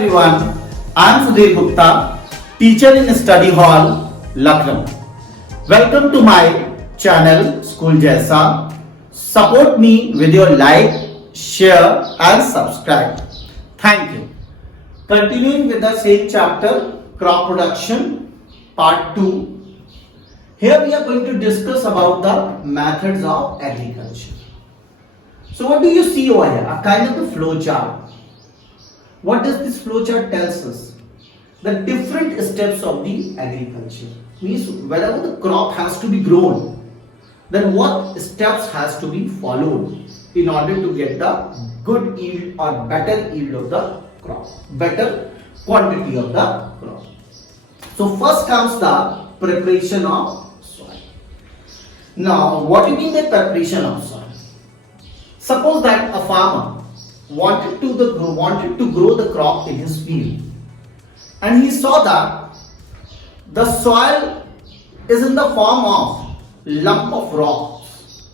everyone, I am SUDHEER Gupta, teacher in Study Hall, Lucknow. Welcome to my channel School Jaisa. Support me with your like, share and subscribe. Thank you. Continuing with the same chapter, crop production, part 2. Here we are going to discuss about the methods of agriculture. So what do you see over here? A kind of the flow chart. What does this flow chart tells us? The different steps of the agriculture. Means whenever the crop has to be grown, then what steps has to be followed in order to get the good yield or better yield of the crop, better quantity of the crop. So first comes the preparation of soil. Now what do you mean by preparation of soil? Suppose that a farmer wanted to grow the crop in his field, and he saw that the soil is in the form of lump of rocks.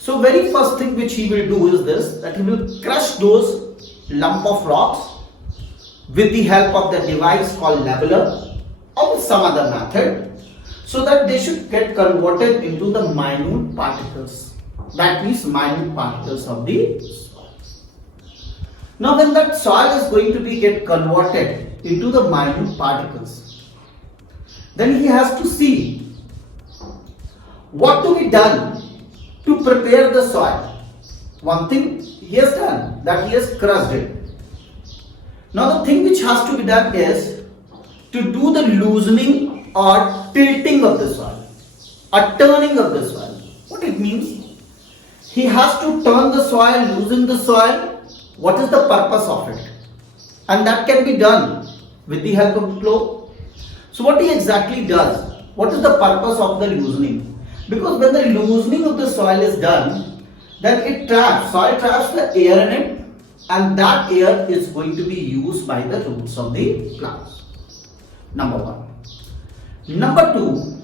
So very first thing which he will do is this, that he will crush those lump of rocks with the help of the device called leveler or with some other method, so that they should get converted into the minute particles. That means minute particles of the soil. Now when that soil is going to be get converted into the minute particles, then he has to see what to be done to prepare the soil. One thing he has done, that he has crushed it. Now the thing which has to be done is to do the loosening or tilting of the soil, or turning of the soil. What it means? He has to turn the soil, loosen the soil. What is the purpose of it? And that can be done with the help of plow. So what he exactly does? What is the purpose of the loosening? Because when the loosening of the soil is done, then soil traps the air in it, and that air is going to be used by the roots of the plants. Number one. Number two,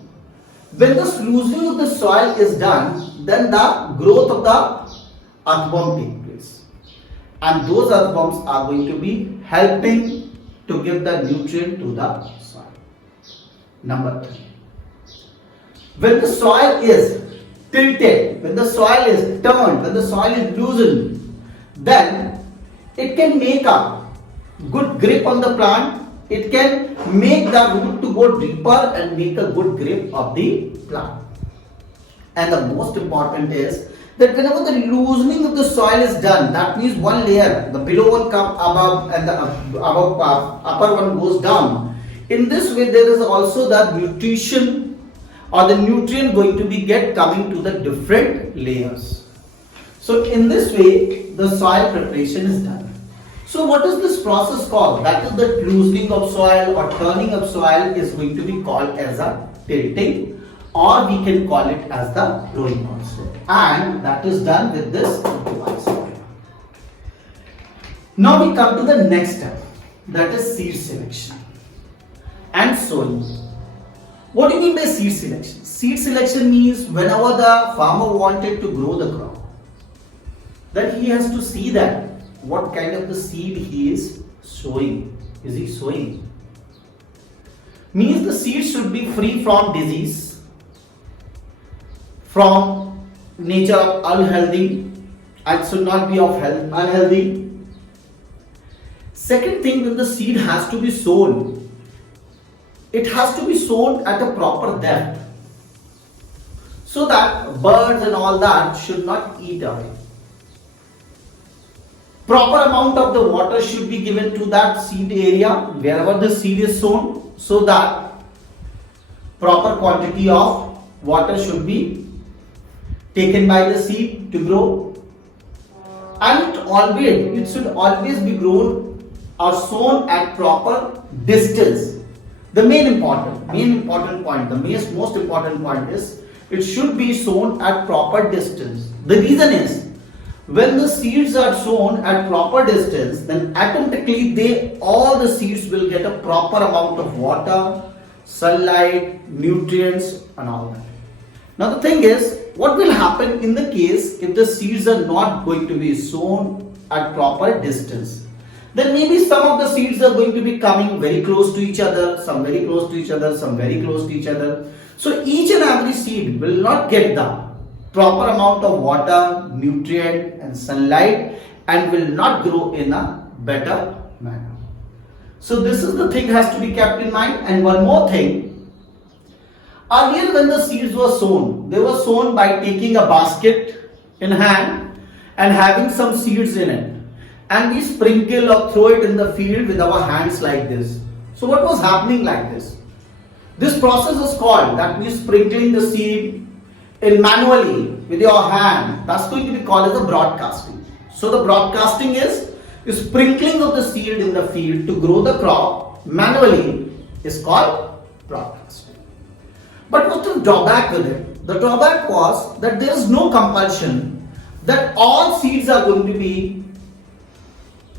when the loosening of the soil is done, then the growth of the earthworm takes place, and those earthworms are going to be helping to give the nutrient to the soil. Number three, when the soil is tilted, when the soil is turned, when the soil is loosened, then it can make a good grip on the plant. It can make the root to go deeper and make a good grip of the plant. And the most important is that whenever the loosening of the soil is done, that means one layer, the below one comes above and the upper one goes down. In this way, there is also the nutrition or the nutrient going to be coming to the different layers. So in this way, the soil preparation is done. So what is this process called? That is the loosening of soil or turning of soil is going to be called as a tilting, or we can call it as the plowing also. And that is done with this device. Now we come to the next step, that is seed selection and sowing. What do you mean by seed selection? Seed selection means whenever the farmer wanted to grow the crop, then he has to see that what kind of the seed he is sowing. Is he sowing? Means the seed should be free from disease, from nature unhealthy, and should not be of health unhealthy. Second thing, when the seed has to be sown, it has to be sown at a proper depth, so that birds and all that should not eat away. Proper amount of the water should be given to that seed area wherever the seed is sown, so that proper quantity of water should be taken by the seed to grow. And it should always be grown or sown at proper distance. The main important point, the most important point is it should be sown at proper distance. The reason is, when the seeds are sown at proper distance, then automatically all the seeds will get a proper amount of water, sunlight, nutrients and all that. Now the thing is, what will happen in the case if the seeds are not going to be sown at proper distance? then maybe some of the seeds are going to be coming very close to each other, some very close to each other, some very close to each other. So each and every seed will not get the proper amount of water, nutrient and sunlight, and will not grow in a better manner. So this is the thing has to be kept in mind. And one more thing, earlier when the seeds were sown, they were sown by taking a basket in hand and having some seeds in it, and we sprinkle or throw it in the field with our hands like this. So what was happening like this? This process is called, that means sprinkling the seed in manually with your hand, that's going to be called as a broadcasting. So the broadcasting is sprinkling of the seed in the field to grow the crop manually is called broadcasting. But what's the drawback with it? The drawback was that there is no compulsion that all seeds are going to be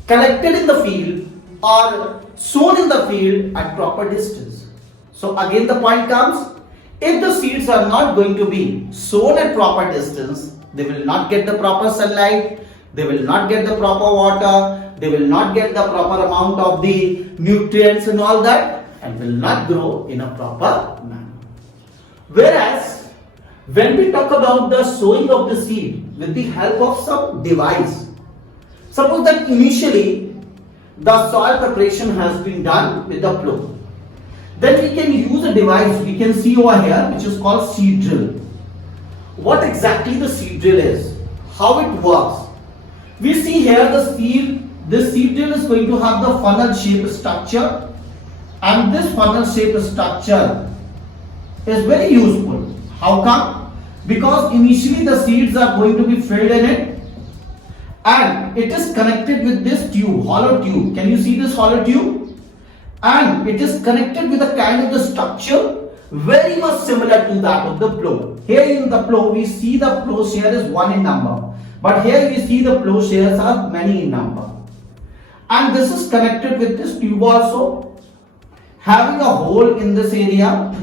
collected in the field or sown in the field at proper distance. So again the point comes, if the seeds are not going to be sown at proper distance, they will not get the proper sunlight, they will not get the proper water, they will not get the proper amount of the nutrients and all that, and will not grow in a proper manner. Whereas when we talk about the sowing of the seed with the help of some device, suppose that initially the soil preparation has been done with the plow. Then we can use a device we can see over here which is called seed drill. What exactly the seed drill is, how it works. We see here the seed, this seed drill is going to have the funnel shape structure, and this funnel shape structure is very useful. How come? Because initially the seeds are going to be filled in it, and it is connected with this tube, hollow tube. Can you see this hollow tube? And it is connected with a kind of the structure very much similar to that of the plow. Here in the plow we see the plow share is 1 in number, but here we see the plow shares are many in number. And this is connected with this tube also, having a hole in this area.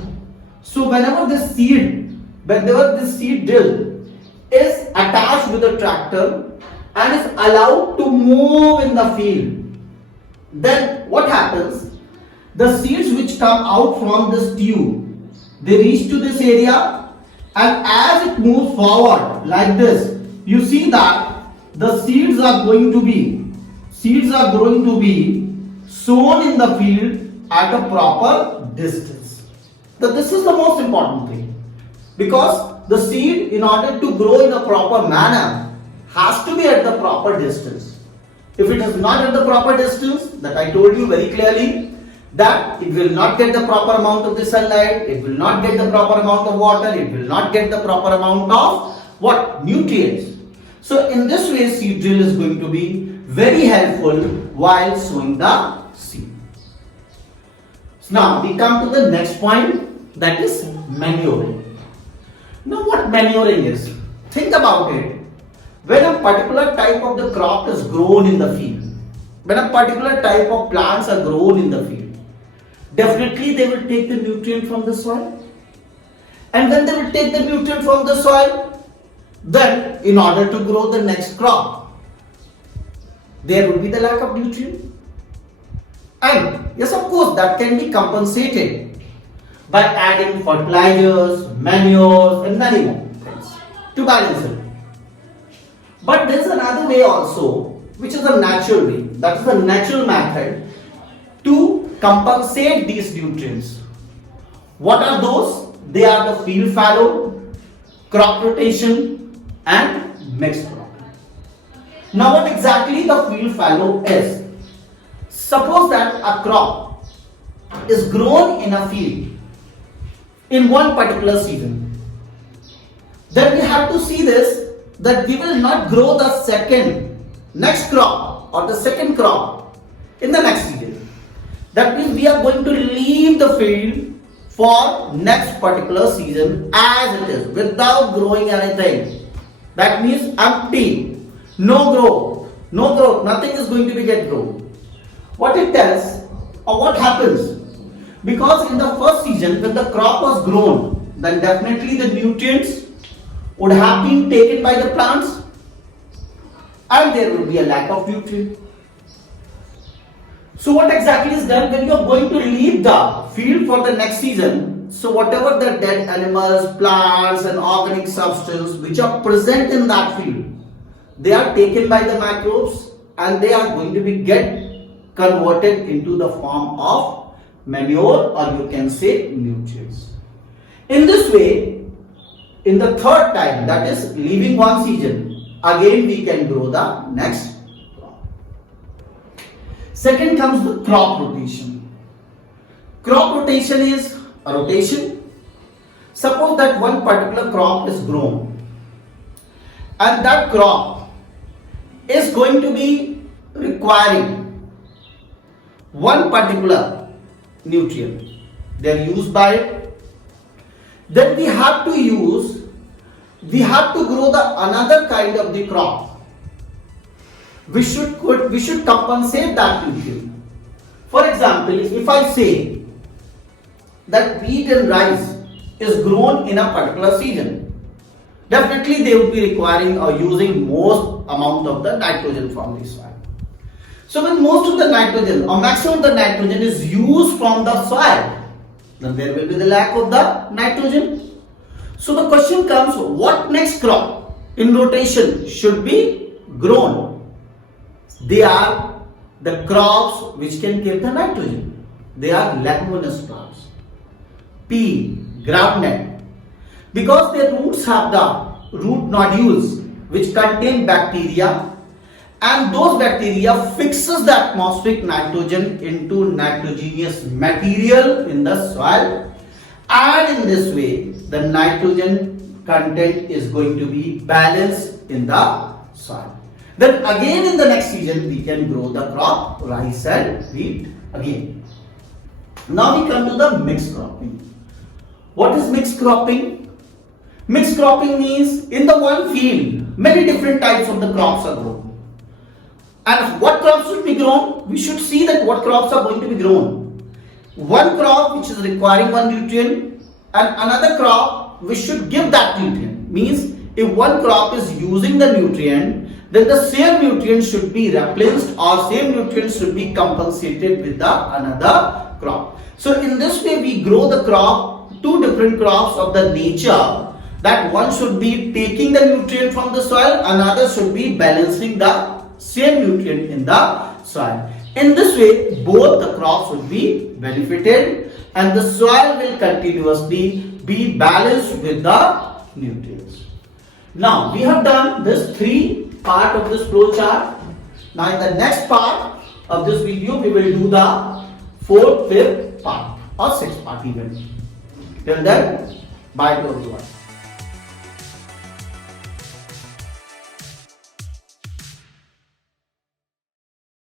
So whenever this seed drill is attached with the tractor and is allowed to move in the field, then what happens? The seeds which come out from this tube, they reach to this area, and as it moves forward like this, you see that the seeds are going to be sown in the field at a proper distance. So this is the most important thing, because the seed, in order to grow in a proper manner, has to be at the proper distance. If it is not at the proper distance, that I told you very clearly, that it will not get the proper amount of the sunlight, it will not get the proper amount of water, it will not get the proper amount of what? Nutrients. So in this way, seed drill is going to be very helpful while sowing the seed. So now we come to the next point, that is manuring. Now what manuring is? Think about it. When a particular type of the crop is grown in the field, when a particular type of plants are grown in the field, definitely they will take the nutrient from the soil. And when they will take the nutrient from the soil, then in order to grow the next crop, there will be the lack of nutrient. And yes, of course, that can be compensated by adding fertilizers, manures and many more things to balance it. But there is another way also, which is a natural way, that is the natural method to compensate these nutrients. What are those? They are the field fallow, crop rotation and mixed crop. Now what exactly the field fallow is? Suppose that a crop is grown in a field in one particular season. Then we have to see this, that we will not grow the next crop or the second crop in the next season. That means we are going to leave the field for next particular season as it is, without growing anything. That means empty, no growth, nothing is going to be get grown. What it tells, or what happens? Because in the first season when the crop was grown, then definitely the nutrients would have been taken by the plants and there will be a lack of nutrient. So what exactly is done when you are going to leave the field for the next season? So whatever the dead animals, plants and organic substance which are present in that field, they are taken by the microbes and they are going to be get converted into the form of manure, or you can say nutrients. In this way, in the third time, that is leaving one season, again we can grow the next crop. Second comes the crop rotation. Crop rotation is a rotation. Suppose that one particular crop is grown and that crop is going to be requiring one particular nutrient. They are used by it. Then we have to grow the another kind of the crop. We should compensate that nutrient. For example, if I say that wheat and rice is grown in a particular season, definitely they would be requiring or using most amount of the nitrogen from the soil. So when most of the nitrogen or maximum of the nitrogen is used from the soil, then there will be the lack of the nitrogen. So the question comes, what next crop in rotation should be grown? They are the crops which can give the nitrogen. They are leguminous plants. Pea, groundnut. Because their roots have the root nodules which contain bacteria, and those bacteria fixes the atmospheric nitrogen into nitrogenous material in the soil, and in this way the nitrogen content is going to be balanced in the soil. Then again in the next season we can grow the crop rice and wheat again. Now we come to the mixed cropping. What is mixed cropping? Mixed cropping means in the one field many different types of the crops are grown. And what crops should be grown? We should see that what crops are going to be grown. One crop which is requiring one nutrient and another crop which should give that nutrient. Means if one crop is using the nutrient, then the same nutrient should be replaced or same nutrient should be compensated with the another crop. So in this way we grow the crop, two different crops of the nature, that one should be taking the nutrient from the soil, another should be balancing the same nutrient in the soil. In this way both the crops will be benefited and the soil will continuously be balanced with the nutrients. Now we have done this three part of this flow chart. Now in the next part of this video we will do the fourth, fifth part or sixth part even. Till then, bye to everyone.